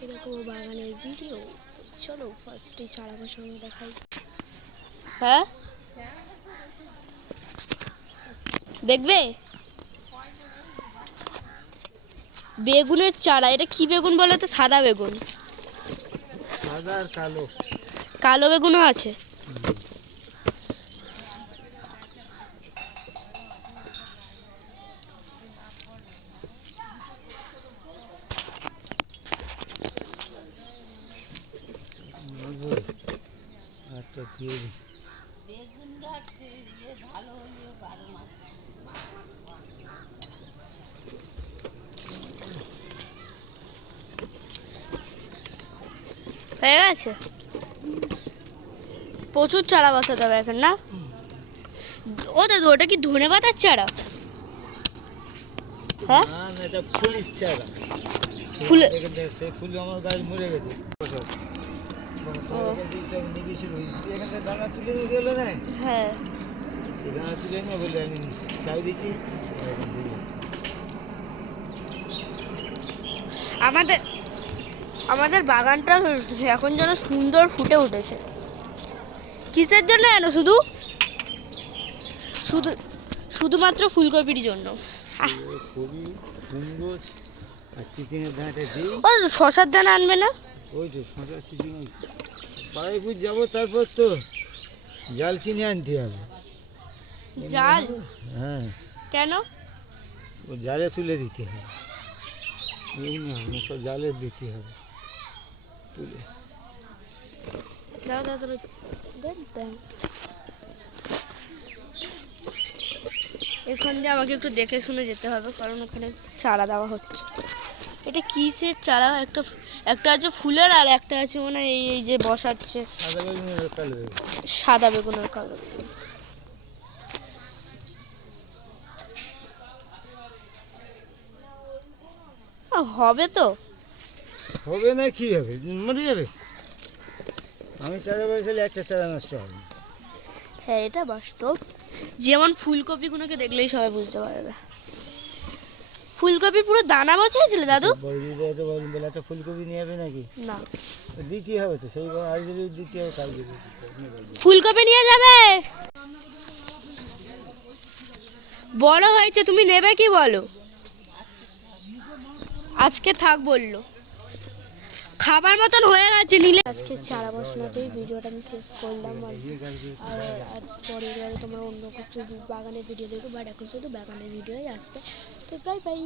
তোমাদেরকে দেখাবো বাগানের ভিডিও। চলো ফার্স্টে চারা বসানো দেখাই। হ্যাঁ দেখবে বেগুনের চারা। এটা কি বেগুন বলো তো? সাদা বেগুন, সাদা আর কালো, কালো বেগুনও আছে। আচ্ছা দিয়ে দিই। হয়ে গেছে। প্রচুর চারা বসাতে হবে এখন না? ও দাদু ওটা কি ধনেপাতার চারা? হ্যাঁ না না, এটা ফুলের চারা। ফুল সে ফুল আমার গাছ মরে গেছে। দানা তুলে নিয়ে গেল না, হ্যাঁ সেই দানা তুলে নিয়ে বলে আমি চাই দিচ্ছি। আমাদের আমাদের বাগানটা এখন যেন সুন্দর ফুটে উঠেছে। কিসের জন্য জানো? শুধু শুধু শুধুমাত্র ফুলকপির জন্য। কবি, কুমড়ো আর চিচিংয়ের দানাটা দিই। ও শশার দানা আনবে না? ওই তো শশা চিচিং বাড়িপুর যাবো, তারপর তো জাল কিনে আনতে হবে। জাল? হ্যাঁ, কেন? ও জালে তুলে দিতে হবে। সব জালে দিতে হবে তুলে। দাও দাও দাও দেন। এখান দিয়ে আমাকে একটু দেখে শুনে যেতে হবে, কারণ ওখানে চারা দেওয়া হচ্ছে। এটা কিসের চারা? একটা আছে ফুলের, আর একটা আছে মানে এই যে বসাচ্ছে সাদা বেগুনের কালো বেগুন। সাদা বেগুনের কালো বেগুন। হবে তো? হবে না কি হবে, মরে যাবে। আমি চারা বসালে একটা চারা নষ্ট হবে। হ্যাঁ এটা বাস্তব। যেমন ফুলকপিগুলোকে দেখলেই সবাই বুঝতে পারবে। ফুলকপি পুরো দানা বসিয়েছিলে দাদু? বৈদিতে আছে বলে একটা ফুলকপি নিয়ে যাবে নাকি? না, দিতে হবে তো, সেই আজ যদি দিতে হবে কাল যদি ফুলকপি নিয়ে যাবে। বড় হয়েছে, তুমি নেবে কি বলো? আজকে থাক বললো, খাবার মতন হয়ে গেছে নিলে। আজকে চারা বসানোতেই ভিডিওটা আমি শেষ করলাম। আর আজ পরের বারে তোমরা অন্য কিছু বাগানের ভিডিও দেখো, বাট এখন শুধু বাগানের ভিডিওই আসবে। তো বাই বাই।